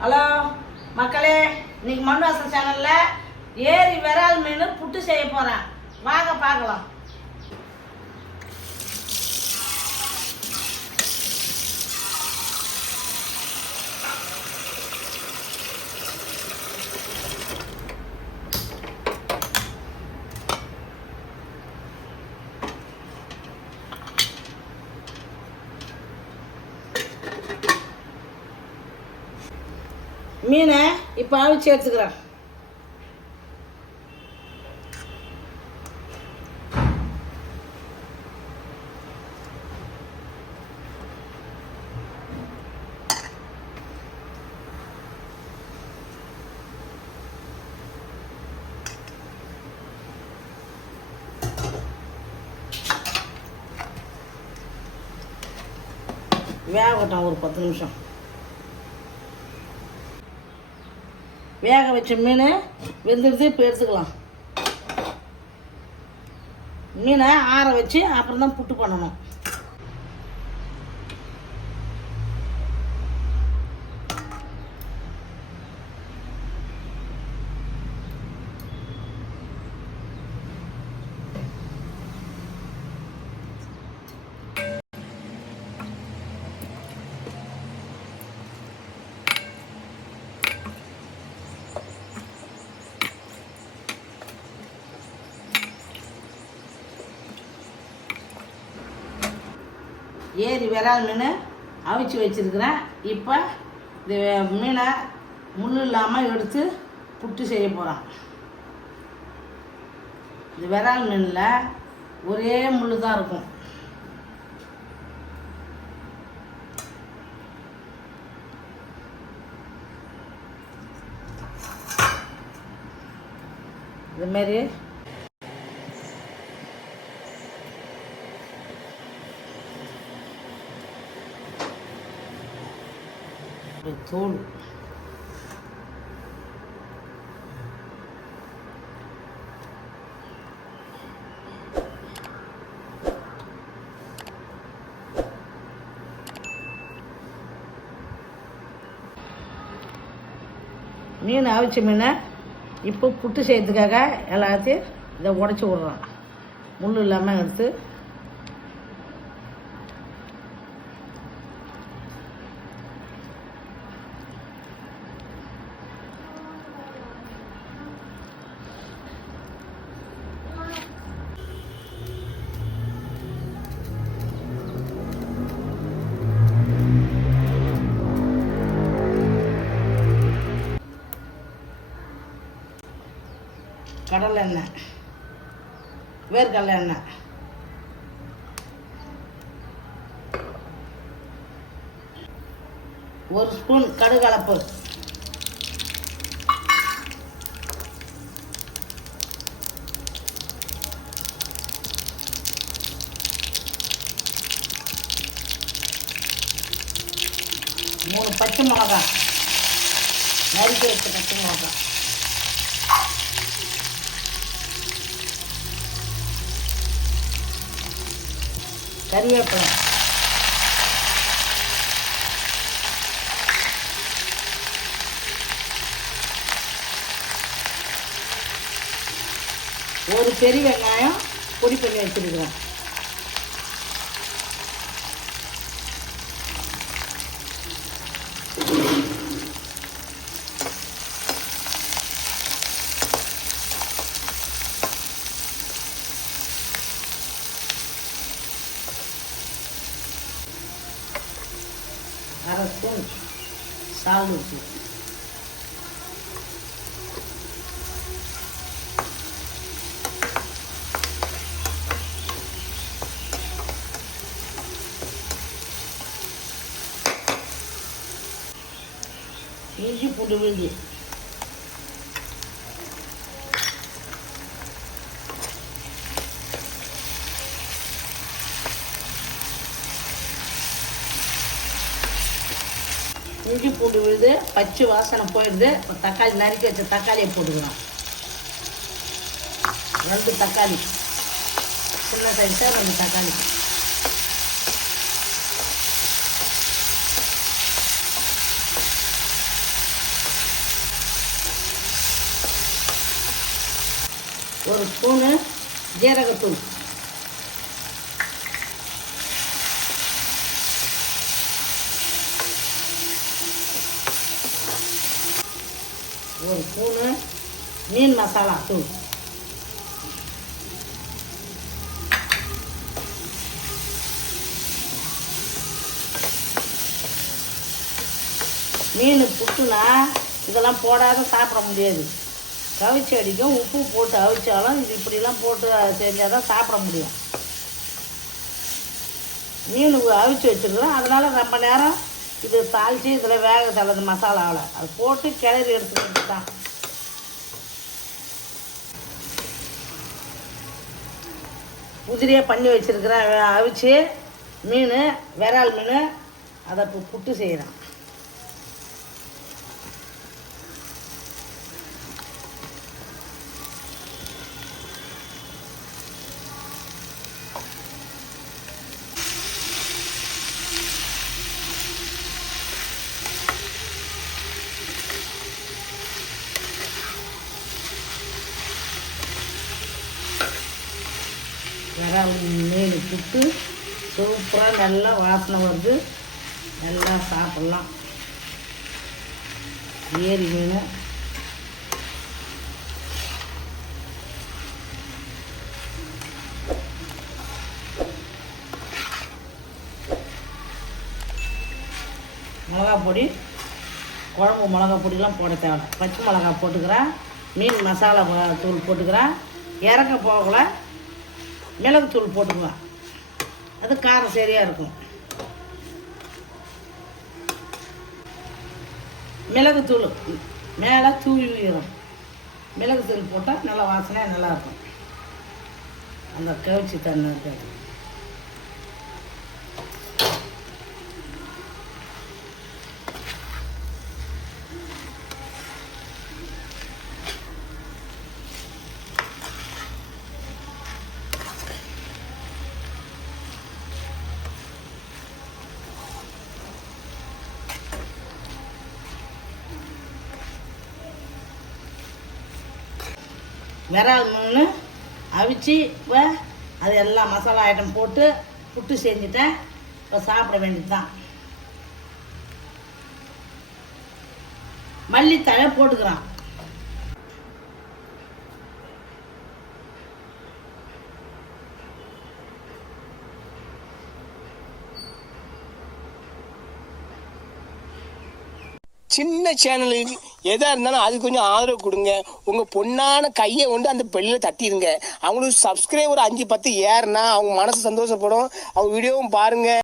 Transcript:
Hello மக்களே, இன்னைக்கு மண் வாசல் சேனலில் ஏரி விரால் மீன் புட்டு செய்ய போகிறேன். வாங்க பார்க்கலாம். மீனை இப்போ அவிச்சு எடுத்துக்கிறேன். வேகட்டும் ஒரு 10 நிமிஷம். வேக வச்ச மீன் வெந்துடுது. இப்போ எடுத்துக்கலாம். மீனை ஆற வச்சு அப்புறம் தான் புட்டு பண்ணணும். ஏரி விரால் மீன் அவிச்சு வச்சுருக்கிறேன். இப்போ இந்த மீனை முள் இல்லாமல் எடுத்து புட்டு செய்ய போகிறேன். இந்த விரால் மீனில் ஒரே முள் தான் இருக்கும். இதுமாரி தோல் மீன் அவிச்ச மீனை இப்போ புட்டு செய்யறதுக்காக எல்லாத்தையும் இதை உடச்சி விட்றோம். முள் இல்லாமல் எடுத்து கடலை எண்ணெய், வேர்க்கடலை எண்ணெய், ஒரு ஸ்பூன் கடுகலப்பு, மூணு பச்சை மிளகாய், நறுக்கி வச்ச பச்சை மிளகாய், கறிவேப்பிலை, ஒரு பெரிய வெங்காயம் பொடி பண்ணி வச்சிருக்கிறேன். அரை ஸ்பூன் சால்ட், இஞ்சி பூண்டு விழுது, இஞ்சி பூண்டு விழுது பச்சை வாசனை போயிடுது. இப்போ தக்காளி நறுக்கி வச்ச தக்காளியை போட்டுக்கலாம். 2 தக்காளி, சின்ன சைஸாக 2 தக்காளி. 1 ஸ்பூனு ஜீரகத்தூள், 1 ஸ்பூனு மீன் மசாலா தூள், மீன் புட்டுனா இதெல்லாம் போடாத சாப்பிட முடியாது. கவிச்சி அடிக்கும். உப்பு போட்டு அவிச்சாலும் இது இப்படிலாம் போட்டு செஞ்சால் தான் சாப்பிட முடியும். மீன் அவிச்சு வச்சுருக்குறோம், அதனால் ரொம்ப நேரம் இது தாளித்து இதில் வேக தள்ளது மசாலாவில் அது போட்டு கிளறி எடுத்துக்கிட்டு தான். உதிரியாக பண்ணி வச்சுருக்கிறேன் அவிச்சு மீன், விரால் மீன். அதை இப்போ புட்டு செய்கிறேன். விரால் மீன் புட்டு சூப்பராக நல்லா வாசனை வருது. நல்லா சாப்பிட்லாம். ஏரி மீன் மிளகா பொடி, குழம்பு மிளகா பொடிலாம் போட தேவை. பச்சை மிளகா போட்டுக்கிறேன், மீன் மசாலா தூள் போட்டுக்கிறேன். இறக்க போகல மிளகுத்தூள் போட்டுக்குவேன், அது காரம் சரியாக இருக்கும். மிளகுத்தூள் மேலே தூவி விடும். மிளகுத்தூள் போட்டால் நல்லா வாசனையாக நல்லாயிருக்கும். அந்த கவிச்சி தண்ணி இருக்காது. விரால் மீன் அவிச்சு இப்போ அது எல்லாம் மசாலா ஐட்டம் போட்டு புட்டு செஞ்சுட்டேன். இப்போ சாப்பிட வேண்டியது தான். மல்லித்தழை போட்டுக்கிறான். சின்ன சேனலுக்கு எதாக இருந்தாலும் அது கொஞ்சம் ஆதரவு கொடுங்க. உங்கள் பொண்ணான கையை கொண்டு அந்த பெல்லில் தட்டிடுங்க. அவங்களுக்கு சப்ஸ்கிரைபர் 5-10 ஏறுனா அவங்க மனசு சந்தோஷப்படும். அவங்க வீடியோவும் பாருங்கள்.